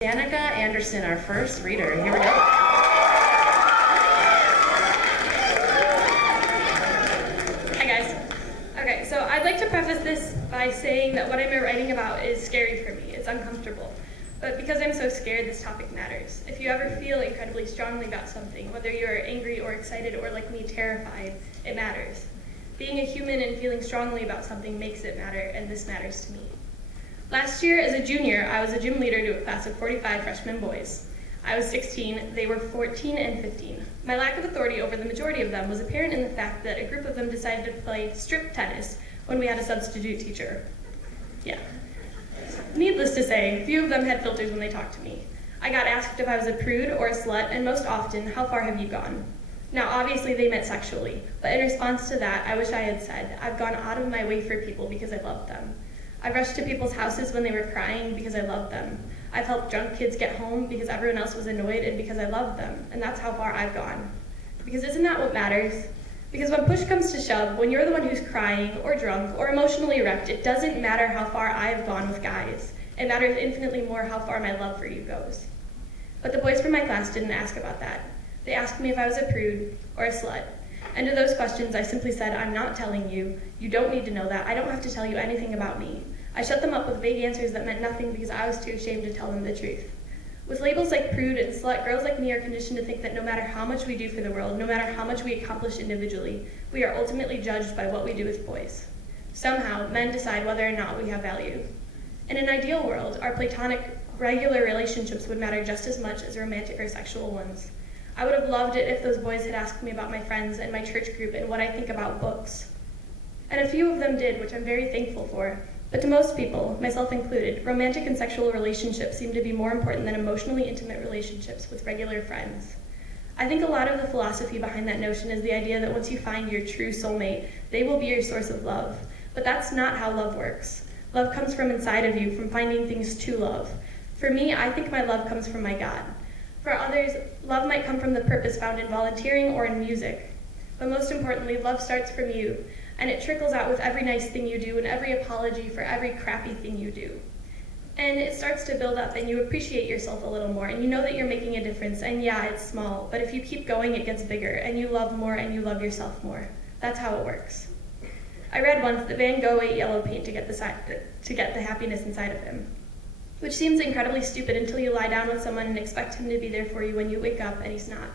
Danica Anderson, our first reader. Here we go. Hi guys. Okay, so I'd like to preface this by saying that what I'm writing about is scary for me. It's uncomfortable. But because I'm so scared, this topic matters. If you ever feel incredibly strongly about something, whether you're angry or excited or like me, terrified, it matters. Being a human and feeling strongly about something makes it matter, and this matters to me. Last year, as a junior, I was a gym leader to a class of 45 freshman boys. I was 16, they were 14 and 15. My lack of authority over the majority of them was apparent in the fact that a group of them decided to play strip tennis when we had a substitute teacher. Yeah. Needless to say, few of them had filters when they talked to me. I got asked if I was a prude or a slut, and most often, how far have you gone? Now, obviously they meant sexually, but in response to that, I wish I had said, I've gone out of my way for people because I love them. I've rushed to people's houses when they were crying because I loved them. I've helped drunk kids get home because everyone else was annoyed and because I loved them, and that's how far I've gone. Because isn't that what matters? Because when push comes to shove, when you're the one who's crying or drunk or emotionally wrecked, it doesn't matter how far I've gone with guys. It matters infinitely more how far my love for you goes. But the boys from my class didn't ask about that. They asked me if I was a prude or a slut. And to those questions, I simply said, I'm not telling you. You don't need to know that. I don't have to tell you anything about me. I shut them up with vague answers that meant nothing because I was too ashamed to tell them the truth. With labels like prude and slut, girls like me are conditioned to think that no matter how much we do for the world, no matter how much we accomplish individually, we are ultimately judged by what we do with boys. Somehow, men decide whether or not we have value. In an ideal world, our platonic, regular relationships would matter just as much as romantic or sexual ones. I would have loved it if those boys had asked me about my friends and my church group and what I think about books. And a few of them did, which I'm very thankful for. But to most people, myself included, romantic and sexual relationships seem to be more important than emotionally intimate relationships with regular friends. I think a lot of the philosophy behind that notion is the idea that once you find your true soulmate, they will be your source of love. But that's not how love works. Love comes from inside of you, from finding things to love. For me, I think my love comes from my God. For others, love might come from the purpose found in volunteering or in music. But most importantly, love starts from you, and it trickles out with every nice thing you do and every apology for every crappy thing you do. And it starts to build up, and you appreciate yourself a little more, and you know that you're making a difference, and yeah, it's small, but if you keep going, it gets bigger, and you love more, and you love yourself more. That's how it works. I read once that Van Gogh ate yellow paint to get the happiness inside of him, which seems incredibly stupid until you lie down with someone and expect him to be there for you when you wake up and he's not.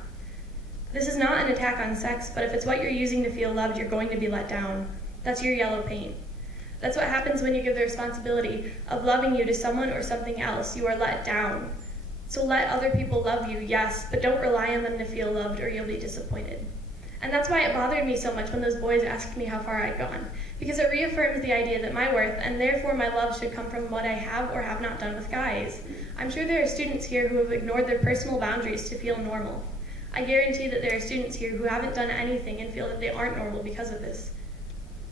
This is not an attack on sex, but if it's what you're using to feel loved, you're going to be let down. That's your yellow paint. That's what happens when you give the responsibility of loving you to someone or something else. You are let down. So let other people love you, yes, but don't rely on them to feel loved or you'll be disappointed. And that's why it bothered me so much when those boys asked me how far I'd gone, because it reaffirms the idea that my worth and therefore my love should come from what I have or have not done with guys. I'm sure there are students here who have ignored their personal boundaries to feel normal. I guarantee that there are students here who haven't done anything and feel that they aren't normal because of this.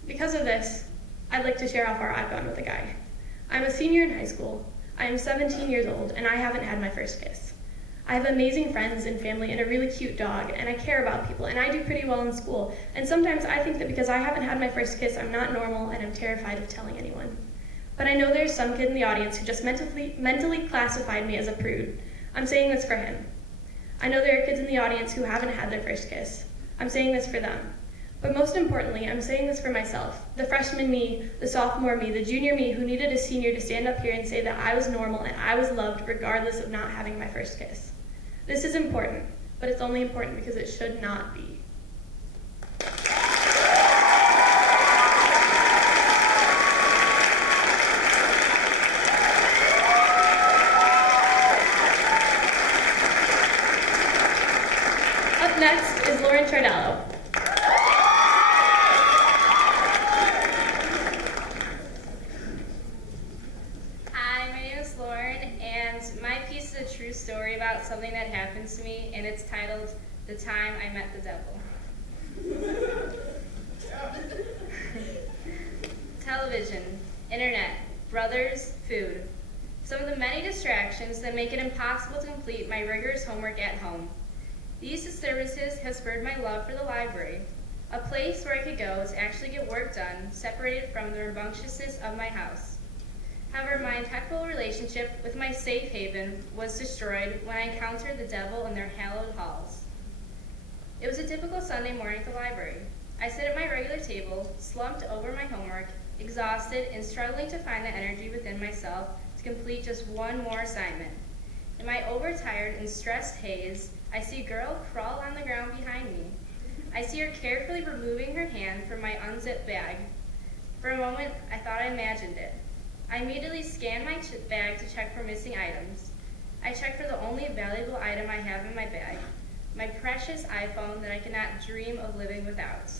Because of this, I'd like to share how far I've gone with a guy. I'm a senior in high school, I am 17 years old, and I haven't had my first kiss. I have amazing friends and family and a really cute dog, and I care about people, and I do pretty well in school, and sometimes I think that because I haven't had my first kiss, I'm not normal, and I'm terrified of telling anyone. But I know there's some kid in the audience who just mentally classified me as a prude. I'm saying this for him. I know there are kids in the audience who haven't had their first kiss. I'm saying this for them. But most importantly, I'm saying this for myself, the freshman me, the sophomore me, the junior me who needed a senior to stand up here and say that I was normal and I was loved regardless of not having my first kiss. This is important, but it's only important because it should not be. Up next is Lauren Tridello. Hi, my name is Lauren, and my piece is a true story about something that happened to me, and it's titled, The Time I Met the Devil. Television, internet, brothers, food. Some of the many distractions that make it impossible to complete my rigorous homework at home. These disturbances have spurred my love for the library, a place where I could go to actually get work done, separated from the rambunctiousness of my house. However, my impeccable relationship with my safe haven was destroyed when I encountered the devil in their hallowed halls. It was a typical Sunday morning at the library. I sit at my regular table, slumped over my homework, exhausted and struggling to find the energy within myself to complete just one more assignment. In my overtired and stressed haze, I see a girl crawl on the ground behind me. I see her carefully removing her hand from my unzipped bag. For a moment, I thought I imagined it. I immediately scanned my bag to check for missing items. I checked for the only valuable item I have in my bag, my precious iPhone that I cannot dream of living without.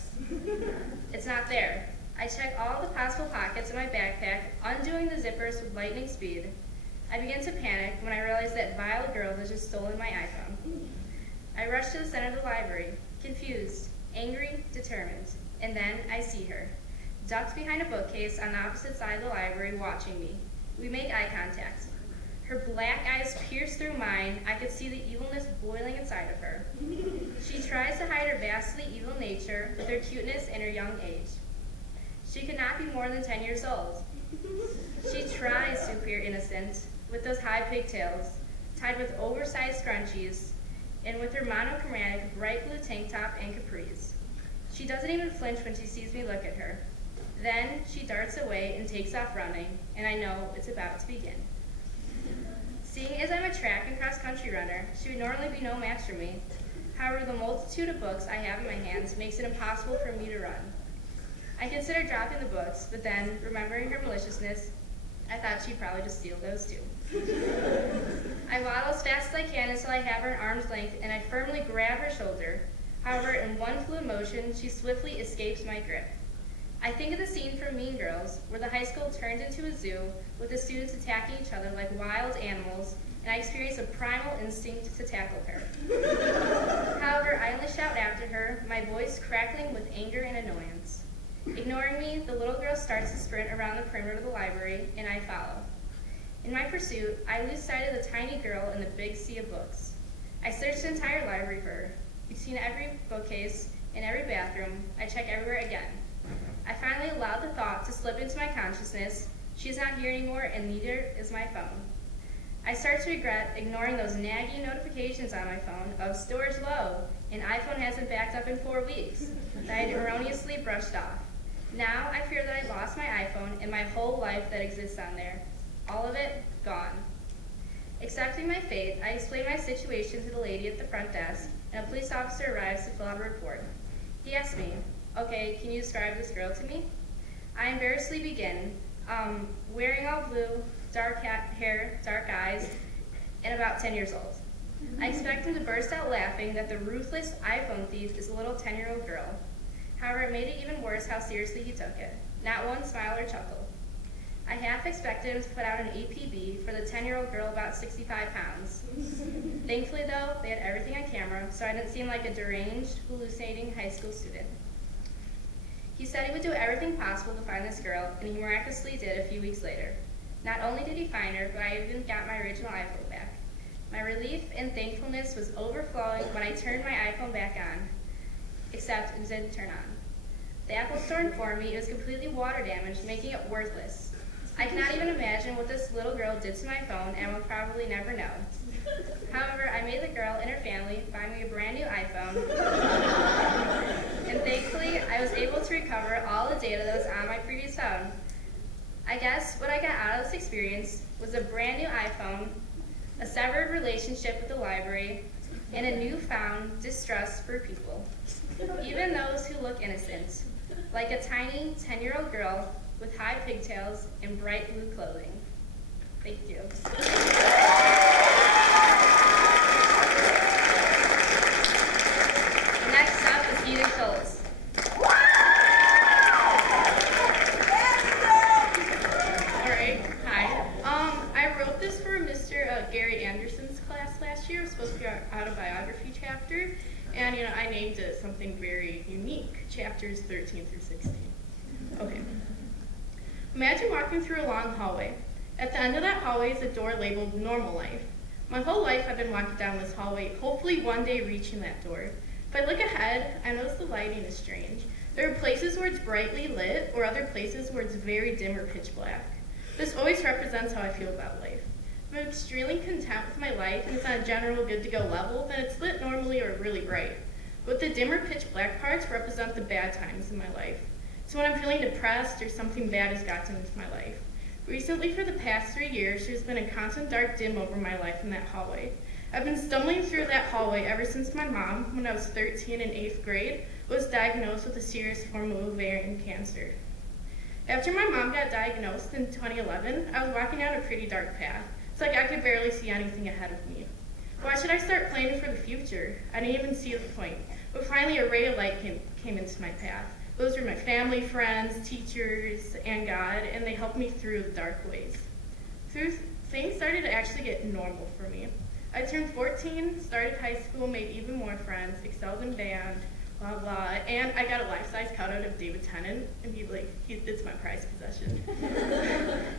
It's not there. I check all the possible pockets in my backpack, undoing the zippers with lightning speed. I began to panic when I realized that vile girl had just stolen my iPhone. I rush to the center of the library, confused, angry, determined, and then I see her, ducked behind a bookcase on the opposite side of the library, watching me. We make eye contact. Her black eyes pierce through mine. I could see the evilness boiling inside of her. She tries to hide her vastly evil nature with her cuteness and her young age. She could not be more than 10 years old. She tries to appear innocent with those high pigtails, tied with oversized scrunchies, and with her monochromatic bright blue tank top and capris. She doesn't even flinch when she sees me look at her. Then she darts away and takes off running, and I know it's about to begin. Seeing as I'm a track and cross-country runner, she would normally be no match for me. However, the multitude of books I have in my hands makes it impossible for me to run. I considered dropping the books, but then, remembering her maliciousness, I thought she'd probably just steal those too. I waddle as fast as I can until I have her at arm's length, and I firmly grab her shoulder. However, in one fluid motion, she swiftly escapes my grip. I think of the scene from Mean Girls, where the high school turned into a zoo with the students attacking each other like wild animals, and I experience a primal instinct to tackle her. However, I only shout after her, my voice crackling with anger and annoyance. Ignoring me, the little girl starts to sprint around the perimeter of the library, and I follow. In my pursuit, I lose sight of the tiny girl in the big sea of books. I search the entire library for her. Between every bookcase and every bathroom, I check everywhere again. I finally allowed the thought to slip into my consciousness, she's not here anymore and neither is my phone. I start to regret ignoring those nagging notifications on my phone of storage low and iPhone hasn't backed up in 4 weeks that I had erroneously brushed off. Now I fear that I lost my iPhone and my whole life that exists on there. All of it, gone. Accepting my fate, I explain my situation to the lady at the front desk, and a police officer arrives to fill out a report. He asks me, "Okay, can you describe this girl to me?" I embarrassedly begin, wearing all blue, dark hair, dark eyes, and about 10 years old. I expect him to burst out laughing that the ruthless iPhone thief is a little 10-year-old girl. However, it made it even worse how seriously he took it. Not one smile or chuckle. I half expected him to put out an APB for the 10-year-old girl about 65 pounds. Thankfully, though, they had everything on camera, so I didn't seem like a deranged, hallucinating high school student. He said he would do everything possible to find this girl, and he miraculously did a few weeks later. Not only did he find her, but I even got my original iPhone back. My relief and thankfulness was overflowing when I turned my iPhone back on, except it didn't turn on. The Apple Store informed me it was completely water damaged, making it worthless. I cannot even imagine what this little girl did to my phone and will probably never know. However, I made the girl and her family buy me a brand new iPhone, and thankfully, I was able to recover all the data that was on my previous phone. I guess what I got out of this experience was a brand new iPhone, a severed relationship with the library, and a newfound distrust for people, even those who look innocent, like a tiny 10-year-old girl with high pigtails and bright blue clothing. Thank you. Next up is Edith Schultz. Alright, hi. I wrote this for Mr. Gary Anderson's class last year. It was supposed to be our autobiography chapter, and I named it something very unique, chapters 13 through 16. Okay. Imagine walking through a long hallway. At the end of that hallway is a door labeled Normal Life. My whole life I've been walking down this hallway, hopefully one day reaching that door. If I look ahead, I notice the lighting is strange. There are places where it's brightly lit, or other places where it's very dim or pitch black. This always represents how I feel about life. If I'm extremely content with my life and it's on a general good-to-go level, then it's lit normally or really bright. But the dimmer pitch black parts represent the bad times in my life. So when I'm feeling depressed or something bad has gotten into my life. Recently, for the past 3 years, there's been a constant dark dim over my life in that hallway. I've been stumbling through that hallway ever since my mom, when I was 13 in 8th grade, was diagnosed with a serious form of ovarian cancer. After my mom got diagnosed in 2011, I was walking down a pretty dark path. It's like I could barely see anything ahead of me. Why should I start planning for the future? I didn't even see the point. But finally, a ray of light came into my path. Those were my family, friends, teachers, and God, and they helped me through the dark ways. Things started to actually get normal for me. I turned 14, started high school, made even more friends, excelled in band, blah, blah, and I got a life-size cutout of David Tennant, and it's my prized possession.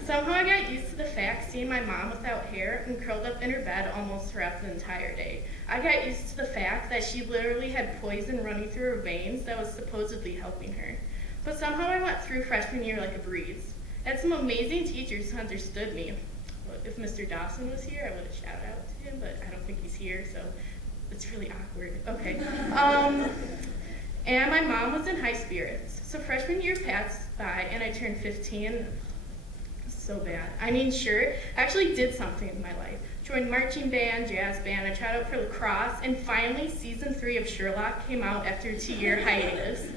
Somehow I got used to the fact seeing my mom without hair and curled up in her bed almost throughout the entire day. I got used to the fact that she literally had poison running through her veins that was supposedly helping her. But somehow I went through freshman year like a breeze. I had some amazing teachers who understood me. If Mr. Dawson was here, I would have shouted out to him, but I don't think he's here, so it's really awkward. Okay. And my mom was in high spirits. So freshman year passed by and I turned 15. So bad. I mean, sure, I actually did something in my life. Joined marching band, jazz band, I tried out for lacrosse, and finally season 3 of Sherlock came out after a 2-year hiatus.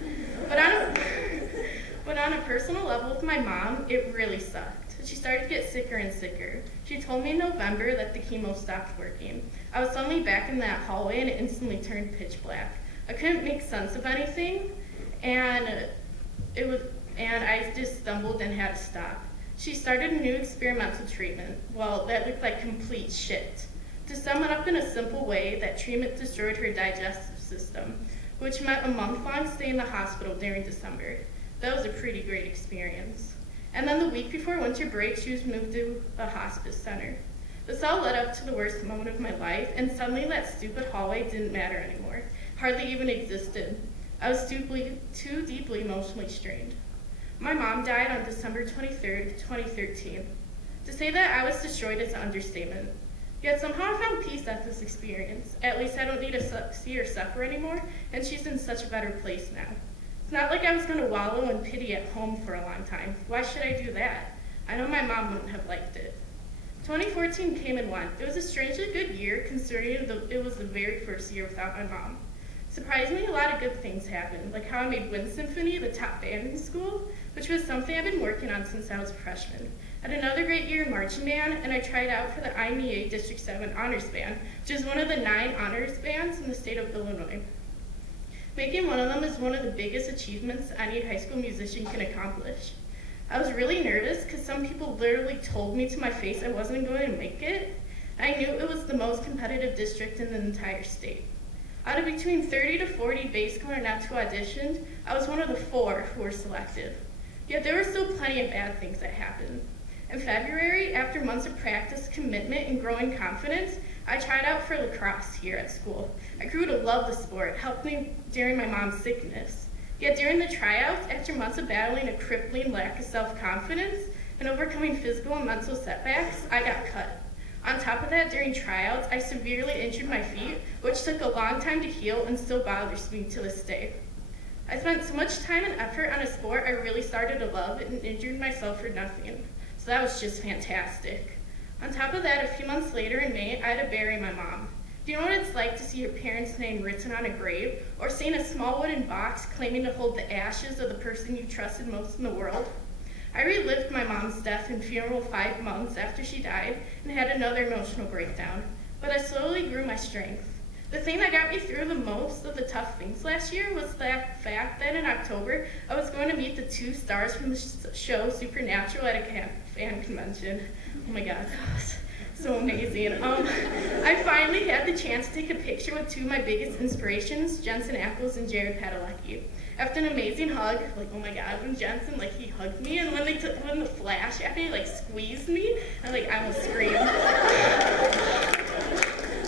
But on a personal level with my mom, it really sucked. She started to get sicker and sicker. She told me in November that the chemo stopped working. I was suddenly back in that hallway and it instantly turned pitch black. I couldn't make sense of anything, and I just stumbled and had to stop. She started a new experimental treatment. Well, that looked like complete shit. To sum it up in a simple way, that treatment destroyed her digestive system, which meant a month-long stay in the hospital during December. That was a pretty great experience. And then the week before winter break, she was moved to a hospice center. This all led up to the worst moment of my life, and suddenly that stupid hallway didn't matter anymore. Hardly even existed. I was too deeply emotionally strained. My mom died on December 23rd, 2013. To say that I was destroyed is an understatement. Yet somehow I found peace at this experience. At least I don't need to see her suffer anymore, and she's in such a better place now. It's not like I was going to wallow in pity at home for a long time. Why should I do that? I know my mom wouldn't have liked it. 2014 came and went. It was a strangely good year considering it was the very first year without my mom. Surprisingly, a lot of good things happened, like how I made Wind Symphony the top band in school, which was something I've been working on since I was a freshman. I had another great year in marching band, and I tried out for the IMEA District 7 Honors Band, which is one of the 9 honors bands in the state of Illinois. Making one of them is one of the biggest achievements any high school musician can accomplish. I was really nervous because some people literally told me to my face I wasn't going to make it. I knew it was the most competitive district in the entire state. Out of between 30 to 40 bass clarinets who auditioned, I was one of the 4 who were selected. Yet there were still plenty of bad things that happened. In February, after months of practice, commitment, and growing confidence, I tried out for lacrosse here at school. I grew to love the sport, helped me during my mom's sickness. Yet during the tryouts, after months of battling a crippling lack of self-confidence and overcoming physical and mental setbacks, I got cut. On top of that, during tryouts, I severely injured my feet, which took a long time to heal and still bothers me to this day. I spent so much time and effort on a sport I really started to love and injured myself for nothing. So that was just fantastic. On top of that, a few months later in May, I had to bury my mom. Do you know what it's like to see your parents' name written on a grave, or seeing a small wooden box claiming to hold the ashes of the person you trusted most in the world? I relived my mom's death and funeral 5 months after she died and had another emotional breakdown, but I slowly grew my strength. The thing that got me through the most of the tough things last year was the fact that in October, I was going to meet the 2 stars from the show Supernatural at a fan convention. Oh my God, that was so amazing. I finally had the chance to take a picture with 2 of my biggest inspirations, Jensen Ackles and Jared Padalecki. After an amazing hug, like, oh my God, when Jensen, he hugged me, and when the flash after he, squeezed me, I almost screamed.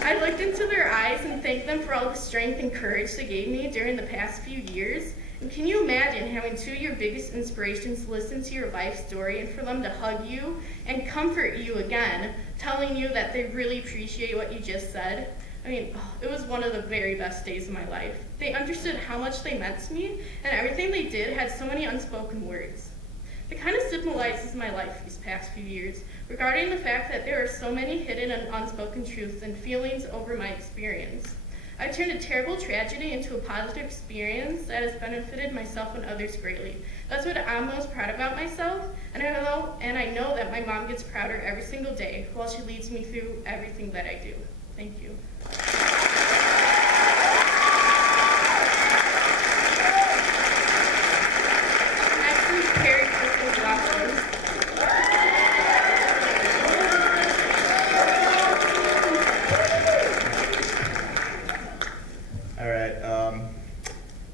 I looked into their eyes and thanked them for all the strength and courage they gave me during the past few years, And can you imagine having two of your biggest inspirations listen to your life story and for them to hug you and comfort you again, telling you that they really appreciate what you just said? I mean, it was one of the very best days of my life. They understood how much they meant to me, and everything they did had so many unspoken words. It kind of symbolizes my life these past few years, regarding the fact that there are so many hidden and unspoken truths and feelings over my experience. I turned a terrible tragedy into a positive experience that has benefited myself and others greatly. That's what I'm most proud about myself, and I know that my mom gets prouder every single day while she leads me through everything that I do. Thank you. Next is Carrie Crystal Waffles. All right,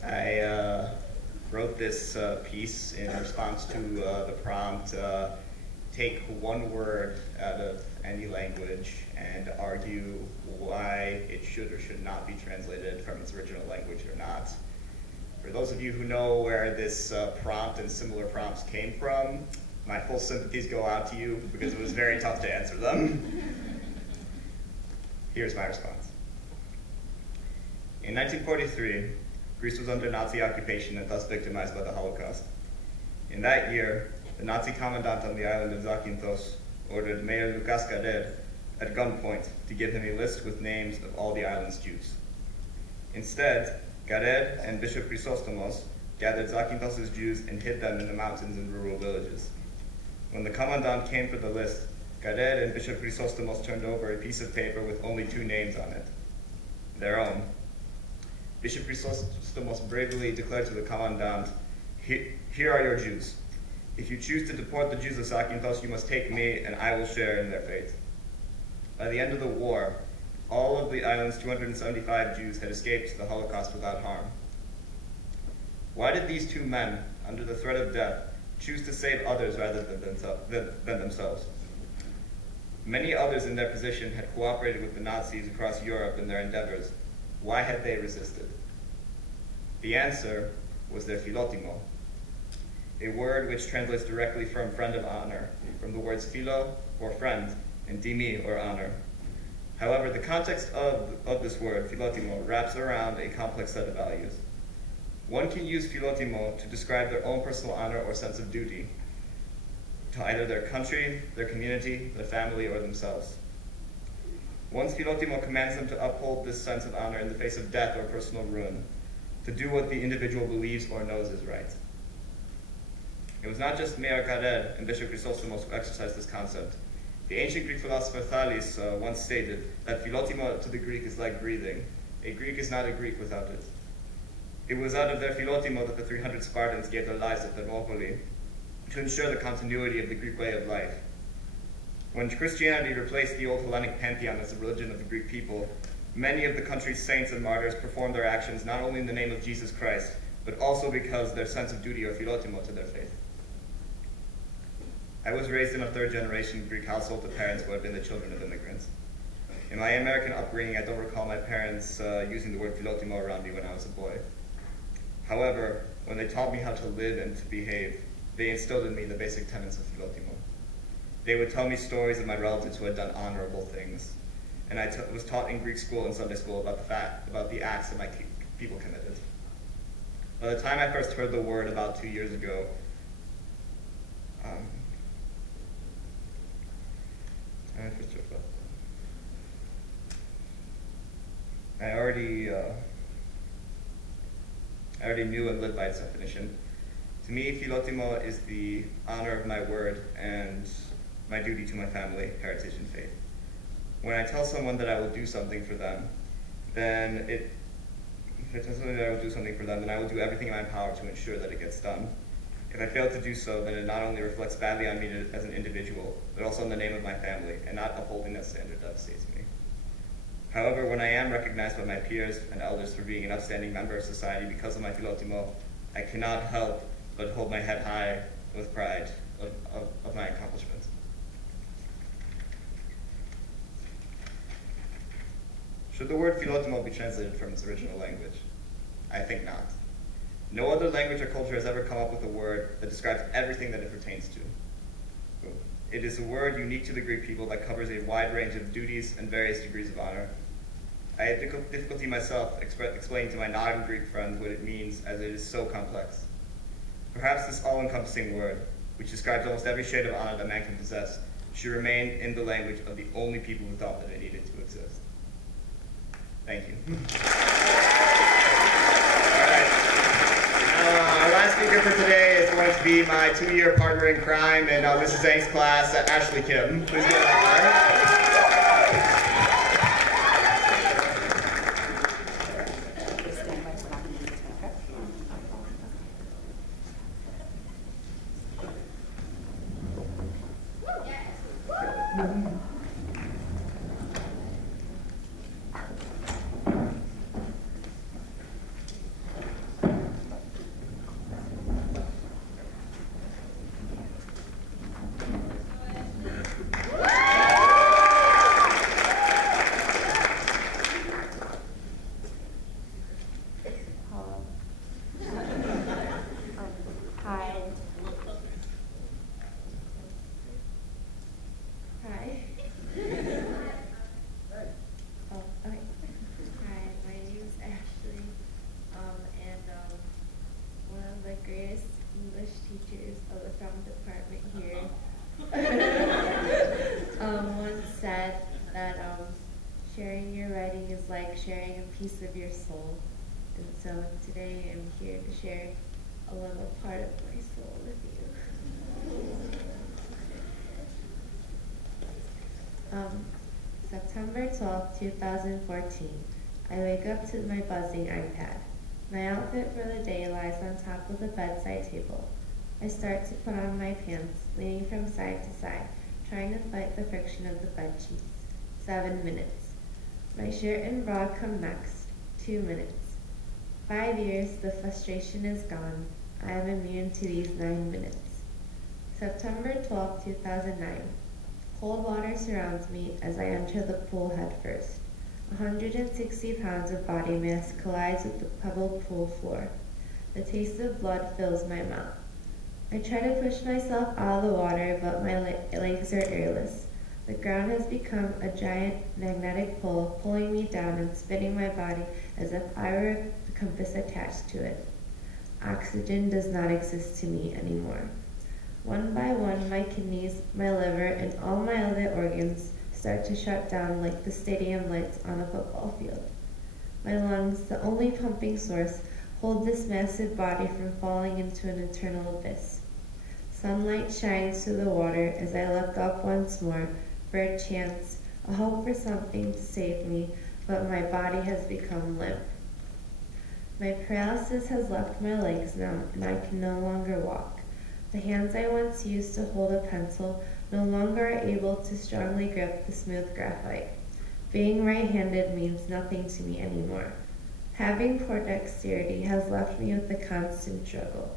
I wrote this piece in response to the prompt, take one word out of any language and argue why it should or should not be translated from its original language or not. For those of you who know where this prompt and similar prompts came from, my full sympathies go out to you because it was very tough to answer them. Here's my response. In 1943, Greece was under Nazi occupation and thus victimized by the Holocaust. In that year, the Nazi commandant on the island of Zakynthos ordered Mayor Loukas Gader at gunpoint to give him a list with names of all the island's Jews. Instead, Gader and Bishop Chrysostomos gathered Zakynthos' Jews and hid them in the mountains and rural villages. When the commandant came for the list, Gader and Bishop Chrysostomos turned over a piece of paper with only two names on it, their own. Bishop Chrysostomos bravely declared to the commandant, "Here are your Jews. If you choose to deport the Jews of Zakynthos, you must take me, and I will share in their fate." By the end of the war, all of the island's 275 Jews had escaped the Holocaust without harm. Why did these two men, under the threat of death, choose to save others rather than themselves? Many others in their position had cooperated with the Nazis across Europe in their endeavors. Why had they resisted? The answer was their philotimo, a word which translates directly from friend of honor, from the words philo, or friend, and dimi, or honor. However, the context of this word, philotimo, wraps around a complex set of values. One can use philotimo to describe their own personal honor or sense of duty to either their country, their community, their family, or themselves. One's philotimo commands them to uphold this sense of honor in the face of death or personal ruin, to do what the individual believes or knows is right. It was not just Mayor Gader and Bishop Chrysostomos who exercised this concept. The ancient Greek philosopher Thales once stated that philotimo to the Greek is like breathing. A Greek is not a Greek without it. It was out of their philotimo that the 300 Spartans gave their lives at Thermopylae to ensure the continuity of the Greek way of life. When Christianity replaced the old Hellenic pantheon as the religion of the Greek people, many of the country's saints and martyrs performed their actions not only in the name of Jesus Christ, but also because their sense of duty or philotimo to their faith. I was raised in a third-generation Greek household with parents who had been the children of immigrants. In my American upbringing, I don't recall my parents using the word philotimo around me when I was a boy. However, when they taught me how to live and to behave, they instilled in me the basic tenets of philotimo. They would tell me stories of my relatives who had done honorable things, and I was taught in Greek school and Sunday school about the acts that my people committed. By the time I first heard the word about 2 years ago, I already knew and lived by its definition. To me, philotimo is the honor of my word and my duty to my family, heritage, and faith. When I tell someone that I will do something for them, then I will do everything in my power to ensure that it gets done. If I fail to do so, then it not only reflects badly on me as an individual, but also in the name of my family, and not upholding that standard devastates me. However, when I am recognized by my peers and elders for being an upstanding member of society because of my philotimo, I cannot help but hold my head high with pride of my accomplishments. Should the word philotimo be translated from its original language? I think not. No other language or culture has ever come up with a word that describes everything that it pertains to. It is a word unique to the Greek people that covers a wide range of duties and various degrees of honor. I had difficulty myself explaining to my non-Greek friends what it means, as it is so complex. Perhaps this all-encompassing word, which describes almost every shade of honor that man can possess, should remain in the language of the only people who thought that it needed to exist. Thank you. All right. Our last speaker for today is going to be my 2-year partner in crime in Mrs. Zhang's class, Ashley Kim. Please give it up. Sharing a piece of your soul, and so today I'm here to share a little part of my soul with you. September 12th, 2014. I wake up to my buzzing iPad. My outfit for the day lies on top of the bedside table. I start to put on my pants, leaning from side to side, trying to fight the friction of the bed sheets. 7 minutes. My shirt and bra come next. 2 minutes. 5 years, the frustration is gone. I am immune to these 9 minutes. September 12, 2009. Cold water surrounds me as I enter the pool head first. 160 pounds of body mass collides with the pebbled pool floor. The taste of blood fills my mouth. I try to push myself out of the water, but my legs are airless. The ground has become a giant magnetic pole, pulling me down and spinning my body as if I were the compass attached to it. Oxygen does not exist to me anymore. One by one, my kidneys, my liver, and all my other organs start to shut down like the stadium lights on a football field. My lungs, the only pumping source, hold this massive body from falling into an eternal abyss. Sunlight shines through the water as I look up once more, for a chance, a hope for something to save me, but my body has become limp. My paralysis has left my legs numb, and I can no longer walk. The hands I once used to hold a pencil no longer are able to strongly grip the smooth graphite. Being right-handed means nothing to me anymore. Having poor dexterity has left me with a constant struggle.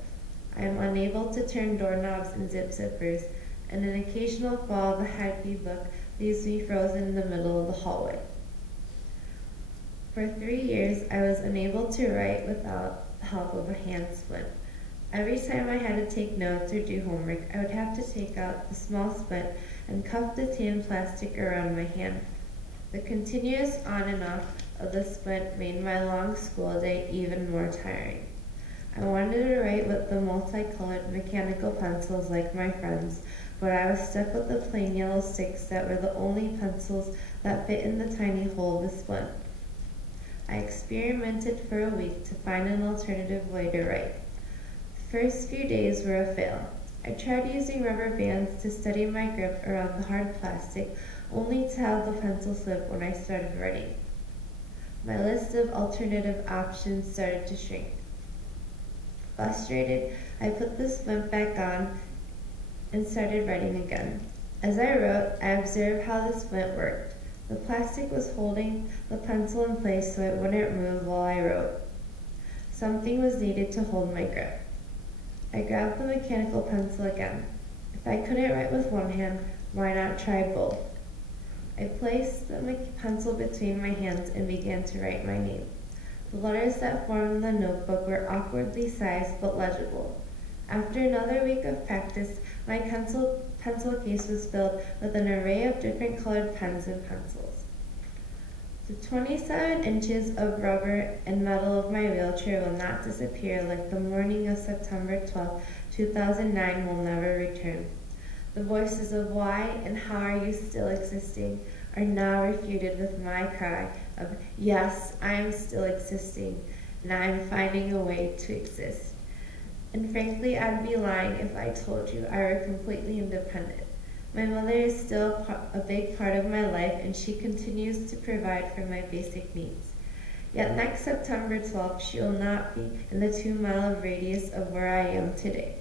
I am unable to turn doorknobs and zip zippers, and an occasional fall of a heavy book leaves me frozen in the middle of the hallway. For 3 years, I was unable to write without the help of a hand splint. Every time I had to take notes or do homework, I would have to take out the small splint and cuff the tan plastic around my hand. The continuous on and off of the splint made my long school day even more tiring. I wanted to write with the multicolored mechanical pencils like my friends, but I was stuck with the plain yellow sticks that were the only pencils that fit in the tiny hole of the splint. I experimented for a week to find an alternative way to write. The first few days were a fail. I tried using rubber bands to steady my grip around the hard plastic, only to have the pencil slip when I started writing. My list of alternative options started to shrink. Frustrated, I put the splint back on and started writing again. As I wrote, I observed how the splint worked. The plastic was holding the pencil in place so it wouldn't move while I wrote. Something was needed to hold my grip. I grabbed the mechanical pencil again. If I couldn't write with one hand, why not try both? I placed the pencil between my hands and began to write my name. The letters that formed the notebook were awkwardly sized but legible. After another week of practice, my pencil case was filled with an array of different colored pens and pencils. The 27 inches of rubber and metal of my wheelchair will not disappear like the morning of September 12, 2009 will never return. The voices of why and how are you still existing are now refuted with my cry of yes, I am still existing and I am finding a way to exist. And frankly, I'd be lying if I told you I were completely independent. My mother is still a big part of my life and she continues to provide for my basic needs. Yet next September 12th, she will not be in the 2-mile radius of where I am today.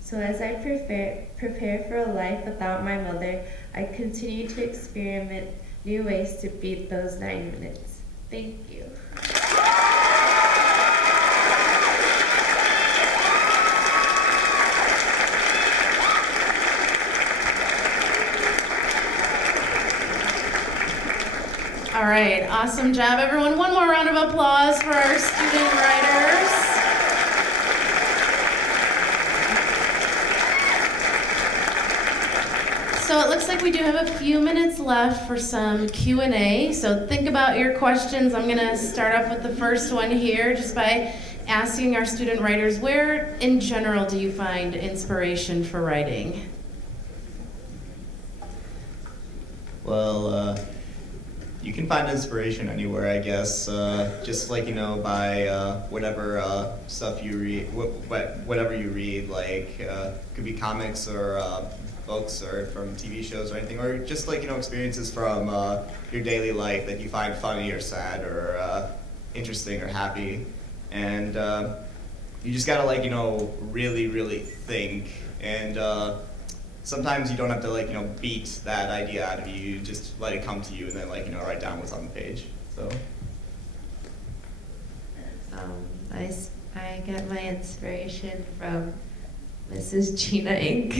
So as I prepare for a life without my mother, I continue to experiment new ways to beat those 9 minutes. Thank you. All right, awesome job, everyone. One more round of applause for our student writers. So it looks like we do have a few minutes left for some Q&A. So think about your questions. I'm going to start off with the first one here, just by asking our student writers, where in general do you find inspiration for writing? Well, you can find inspiration anywhere, I guess. Just like, by whatever stuff you read, whatever you read, like could be comics or books or from TV shows or anything, or just like, experiences from your daily life that you find funny or sad or interesting or happy. And you just gotta really, really think. And sometimes you don't have to beat that idea out of you. You just let it come to you and then write down what's on the page. So. I get my inspiration from Mrs. Gina Inc.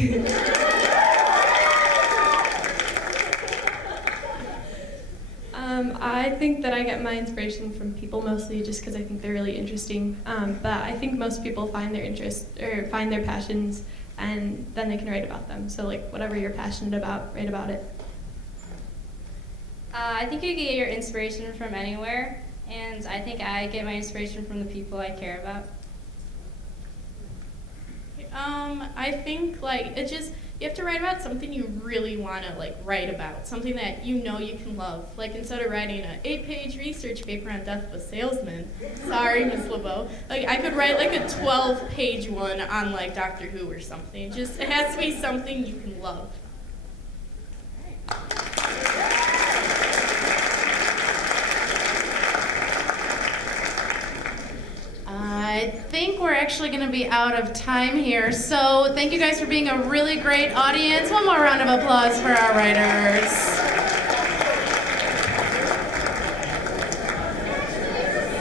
I think that I get my inspiration from people mostly just because I think they're really interesting. But I think most people find their interest or find their passions and then they can write about them. So whatever you're passionate about, write about it. I think you get your inspiration from anywhere, and I think I get my inspiration from the people I care about. I think you have to write about something you really want to write about, something that you can love. Instead of writing an 8-page research paper on death of a salesman, sorry, Miss LeBeau, I could write a 12-page one on Doctor Who or something. It has to be something you can love. I think we're actually going to be out of time here, so thank you guys for being a really great audience. One more round of applause for our writers.